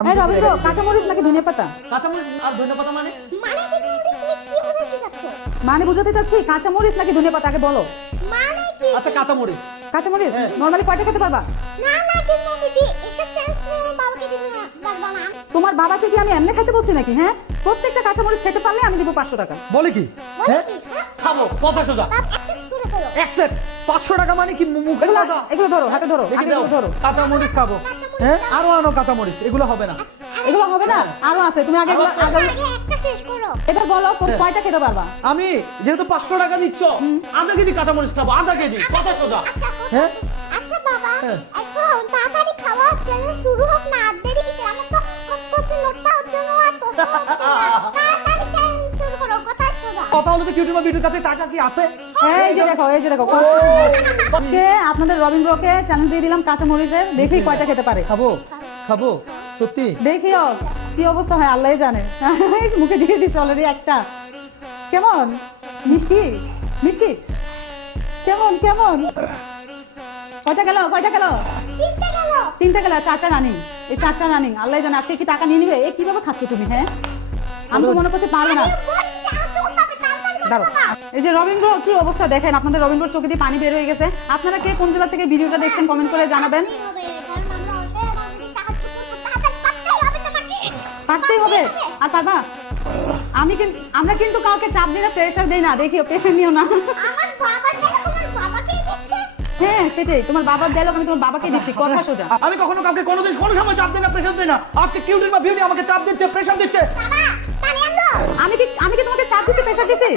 এই রবিন্দ্র, কাঁচামরিচ নাকি ধনিয়া পাতা? কাঁচামরিচ আর ধনিয়া পাতা মানে মানে কি তুমি কি বলতে চাচ্ছ? মানে বুঝাতে চাচ্ছি কাঁচামরিচ নাকি ধনিয়া পাতা আগে বলো। মানে কি? আচ্ছা কাঁচামরিচ। কাঁচামরিচ হ্যাঁ। নরমালি কয়টা খেতে পারবা? না না তুমি বুঝি এসব চান্স নিয়ে বাবাকে দিতে পারবা না। তোমার বাবাকে কি আমি এমনি খাইতে বলছি নাকি? হ্যাঁ, প্রত্যেকটা কাঁচামরিচ খেতে পারলে আমি দিব 500 টাকা। বলে কি? বল হ্যাঁ? কি? হ্যাঁ? খাবো কথা সোজা। বাপ অ্যাকসেপ্ট করে ফেলো। অ্যাকসেপ্ট 500 টাকা মানে কি মুখে এগুলো লাগা? এগুলো ধরো, হাতে ধরো, দেখি আগে দাও। এগুলো ধরো। কাঁচামরিচ খাবো। হ্যাঁ আরো আনো কাঁচামরিচ, এগুলো হবে না। এগুলো হবে না, আরো আছে। তুমি আগে এগুলো আগে আগে একটা শেষ করো। এবার বলো কয়টা খেতে পারবা? আমি যেহেতু 500 টাকা দিচ্ছ, আধা কেজি কাঁচামরিচ খাবো, আধা কেজি কথা সোজা। আচ্ছা হ্যাঁ? আচ্ছা বাবা হ্যাঁ। এখন তাড়াতাড়ি খাওয়া যেন শুরু হোক না, আর দেরি কিসের? আমার তো কতদিন নোটটা হচ্ছে না, আর তো হচ্ছে না। তাড়াতাড়ি চ্যালেঞ্জ শুরু করো, কথা সোজা। কথা হলো তো কিউটিমা ভিডিওর কাছে টাকা কি আছে? এই যে দেখো, এই যে দেখো, আজকে আপনাদের রবীন্দ্রকে চ্যালেঞ্জ দিয়ে দিলাম কাঁচামরিচের, দেখি কয়টা খেতে পারে। খাবো খাবো সত্যি। দেখিও কি অবস্থা হয় আল্লাহই জানে। মুখে দিয়ে দিছে অলরেডি একটা। কেমন মিষ্টি? মিষ্টি কেমন কেমন? কয়টা গেল? কয়টা গেল? তিনটে গেল। তিনটা গেল, চারটা রানিং। এই চারটা রানিং, আল্লাহ জানে আজকে কি টাকা নিয়ে নিবে। এ কিভাবে খাচ্ছ তুমি? হ্যাঁ, আমি তো মনে করছি পারবে না। দাঁড়ো, এই যে রবীন্দ্র কি অবস্থা দেখেন, আপনাদের রবীন্দ্র চোখে দিয়ে পানি বের হয়ে গেছে। আপনারা কে কোন জেলা থেকে ভিডিওটা দেখছেন কমেন্ট করে জানাবেন। পারতেই হবে। আর পারবা? আমরা কিন্তু কাউকে চাপ দিই না, প্রেশার দেই না। দেখিও, প্রেশার নিও না। হ্যাঁ সেটাই, তোমার বাবার ডায়লগ আমি তোমার বাবাকে দিচ্ছি, কথা সোজা। আমি কখনো কাউকে কোনোদিন কোনো সময় চাপ দিই না, প্রেশার দিই না। আজকে কিউটিমা ভিডিও আমাকে চাপ দিচ্ছে, প্রেশার দিচ্ছে। আমি কি তোমাকে চাপ দিচ্ছি, প্রেশার দিছি?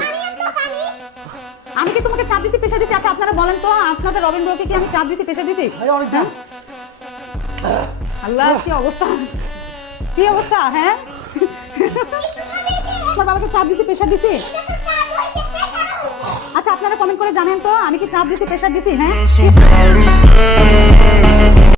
আমি কি তোমাকে চাপ দিচ্ছি, প্রেশার দিছি? আচ্ছা আপনারা বলেন তো, আপনাদের রবীন্দ্রকে কি আমি চাপ দিচ্ছি, প্রেশার দিছি? ভাই অনেক জান। আল্লাহ কি অবস্থা, কি অবস্থা? হ্যাঁ, তোমার বাবাকে চাপ দিছি, প্রেশার দিছি? আচ্ছা আপনারা কমেন্ট করে জানেন তো আমি কি চাপ দিছি, প্রেশার দিছি? হ্যাঁ।